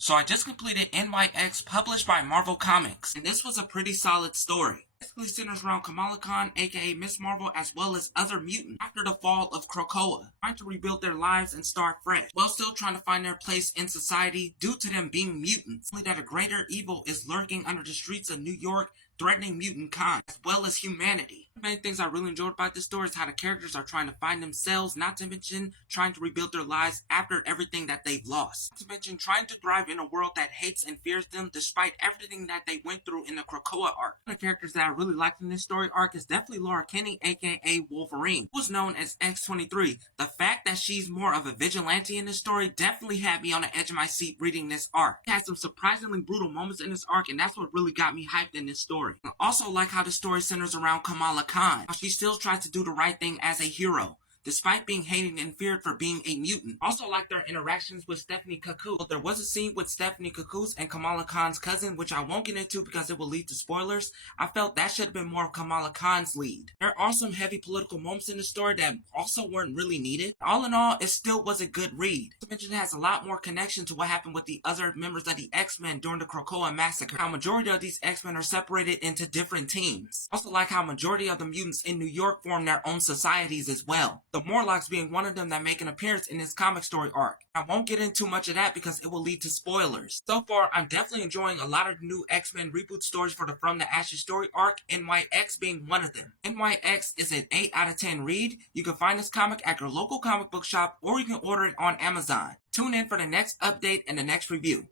So I just completed NYX published by Marvel Comics, and this was a pretty solid story. It basically centers around Kamala Khan, aka Miss Marvel, as well as other mutants after the fall of Krakoa, trying to rebuild their lives and start fresh, while still trying to find their place in society due to them being mutants. Only that a greater evil is lurking under the streets of New York, threatening mutant kind, as well as humanity. The main things I really enjoyed about this story is how the characters are trying to find themselves, not to mention trying to rebuild their lives after everything that they've lost. Not to mention trying to thrive in a world that hates and fears them despite everything that they went through in the Krakoa arc. One of the characters that I really liked in this story arc is definitely Laura Kinney, aka Wolverine, who was known as X-23. The fact that she's more of a vigilante in this story definitely had me on the edge of my seat reading this arc. It had some surprisingly brutal moments in this arc, and that's what really got me hyped in this story. I also like how the story centers around Kamala Khan, how she still tries to do the right thing as a hero, despite being hated and feared for being a mutant. Also like their interactions with Stephanie Cuckoo. There was a scene with Stephanie Cuckoo's and Kamala Khan's cousin, which I won't get into because it will lead to spoilers. I felt that should have been more of Kamala Khan's lead. There are some heavy political moments in the story that also weren't really needed. All in all, it still was a good read. To mention, it has a lot more connection to what happened with the other members of the X-Men during the Krakoa massacre. How majority of these X-Men are separated into different teams. Also like how majority of the mutants in New York form their own societies as well. The Morlocks being one of them that make an appearance in this comic story arc. I won't get into much of that because it will lead to spoilers. So far, I'm definitely enjoying a lot of the new X-Men reboot stories for the From the Ashes story arc, NYX being one of them. NYX is an 8 out of 10 read. You can find this comic at your local comic book shop or you can order it on Amazon. Tune in for the next update and the next review.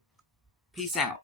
Peace out.